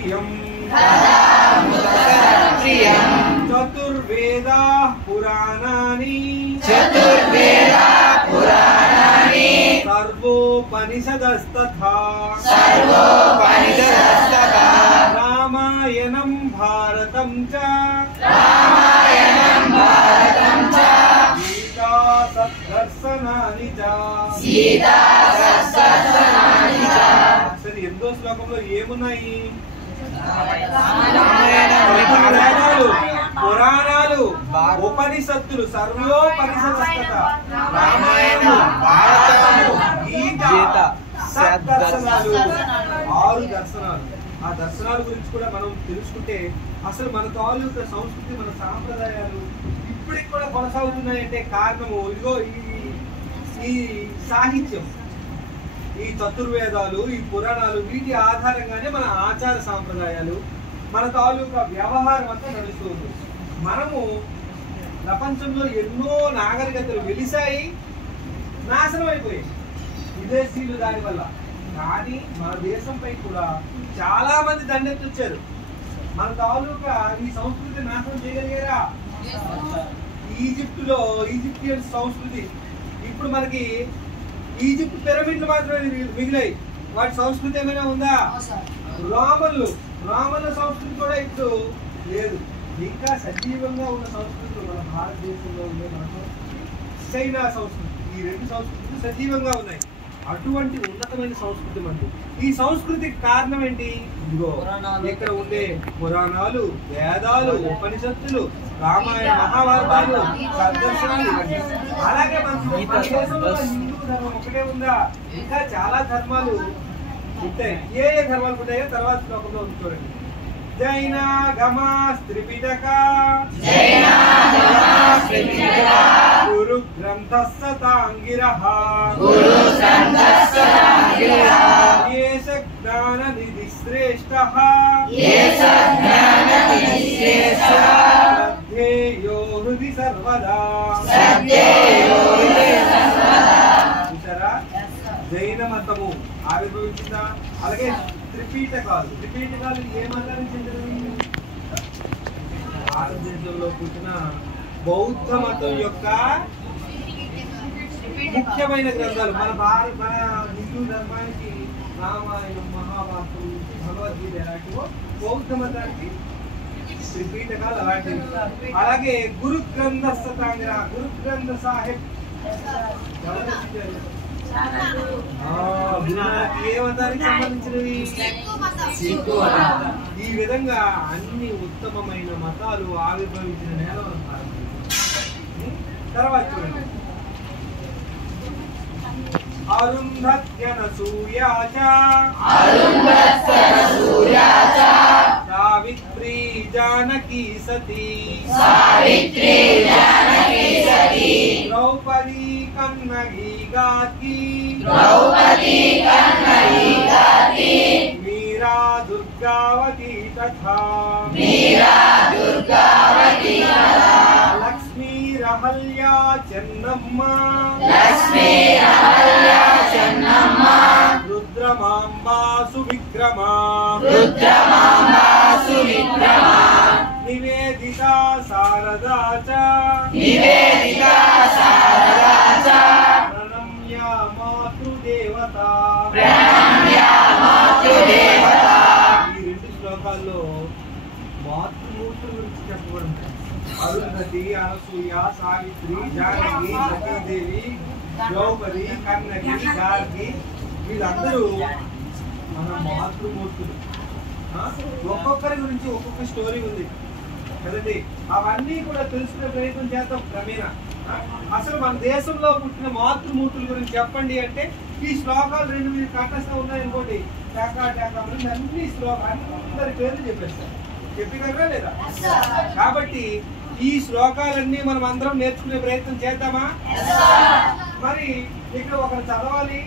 प्रियं चतुर्वेदाः पुराणानि सर्वोपनिषदस्तथा रामायणं भारतं च गीता सद्दर्शनानि च అసలు ఎందో శ్లోకంలో ఏమున్నాయి? పురాణాలు, ఉపనిషత్తులు, సర్వోపనిషదస్తత, రామాయణం, భారతము, గీత, సద్దర్శనాలు, 6 దర్శనాలు. ఆ దర్శనాల గురించి కూడా మనం తెలుసుకుంటే అసలు మన తాలూకా సంస్కృతి, మన సాంప్రదాయాలు ఇప్పటికి కూడా కొనసాగుతున్నాయంటే కారణము ఇదిగో ఈ సాహిత్యం, ఈ చతుర్వేదాలు, ఈ పురాణాలు, వీటి ఆధారంగానే మన ఆచార సాంప్రదాయాలు, మన తాలూకా వ్యవహారం అంతా నడుస్తుంది. మనము ప్రపంచంలో ఎన్నో నాగరికతలు వెలిసాయి, నాశనం అయిపోయాయి విదేశీయులు దాని వల్ల. కానీ మన దేశంపై కూడా చాలా మంది దండెత్తొచ్చారు. మన తాలూకా ఈ సంస్కృతి నాశనం చేయగలిగారా? ఈజిప్షియన్ సంస్కృతి, ఇప్పుడు మనకి ఈజిప్ట్ పిరమిడ్లు మాత్రమే మిగిలాయి. వాటి సంస్కృతి ఏమైనా ఉందా? రోమన్ల సంస్కృతి కూడా ఇప్పుడు లేదు. ఇంకా సజీవంగా ఉన్న సంస్కృతులు మన భారతదేశంలో ఉండే మన సంస్కృతి, చైనా సంస్కృతి, ఈ 2 సంస్కృతులు సజీవంగా ఉన్నాయి. అటువంటి ఉన్నతమైన సంస్కృతి మనది. ఈ సంస్కృతికి కారణం ఏంటి? ఇదిగో ఇక్కడ ఉండే పురాణాలు, వేదాలు, ఉపనిషత్తులు, రామాయణ, మహాభారతాలు, సద్దర్శనాలు ఇవన్నీ. అలాగే మన దేశంలో హిందూ ధర్మం ఒకటే ఉందా? ఇంకా చాలా ధర్మాలు ఉంటాయి. ఏ ధర్మాలు ఉంటాయో తర్వాత శ్లోకంలో చూడండి. జైనాగమాస్త్రిపిటక గురు గ్రంథస్సతాంగిరః ఏష జ్ఞాన నిధి శ్రేష్టః శ్రద్ధేయో హృది సర్వదా. చూసారా, జైన మతము ఆవిర్భవించిందా? అలాగే త్రిపీఠకాలు ఏ మతానికి చెందినవి? భారతదేశంలో పుట్టిన బౌద్ధ మతం యొక్క ముఖ్యమైన గ్రంథాలు. మన హిందూ ధర్మానికి రామాయణం, మహాభారతం, భగవద్గీత ఎలాంటివో బౌద్ధ మతానికి త్రిపీఠకాలు అలాంటివి. అలాగే గురు గ్రంథ సతాంగిర, గురు గ్రంథ సాహిబ్ ఏ మతానికి సంబంధించినవి? ఈ విధంగా అన్ని ఉత్తమమైన మతాలు ఆవిర్భవించిన నేల మన భారతదేశం. తర్వాత చూడండి, అరుంధత్యనసూయాచ సావిత్రీ జానకీ సతీ ద్రౌపదీ కన్నగి గాతి మీరా దుర్గావతి తథా లక్ష్మీరహల్యా చెన్నమ్మ రుద్రమాంబా సువిక్రమా నివేదితా శారదా చ ప్రణమ్య మాతృదేవత. ఈ 2 శ్లోకాల్లో మాతృమూర్తుల గురించి చెప్పబడింది. అరుంధతి, అనసూయ, సావిత్రి, జానకి, సతీదేవి, ద్రౌపది, కన్నకి, గార్గి, వీళ్ళందరూ మన మాతృమూర్తులు. ఒక్కొక్కరి గురించి ఒక్కొక్క స్టోరీ ఉంది కదండి. అవన్నీ కూడా తెలుసుకునే ప్రయత్నం చేద్దాం క్రమేణా. అసలు మన దేశంలో పుట్టిన మాతృమూర్తుల గురించి చెప్పండి అంటే ఈ శ్లోకాలు 2 మీరు కంఠస్థం ఉన్నాయనుకోండి, అన్ని శ్లోకాలు అందరి పేర్లు చెప్పేస్తారు. చెప్పగలరా లేదా? కాబట్టి ఈ శ్లోకాలన్నీ మనం అందరం నేర్చుకునే ప్రయత్నం చేద్దామా? మరి ఇక్కడ ఒకరు చదవాలి,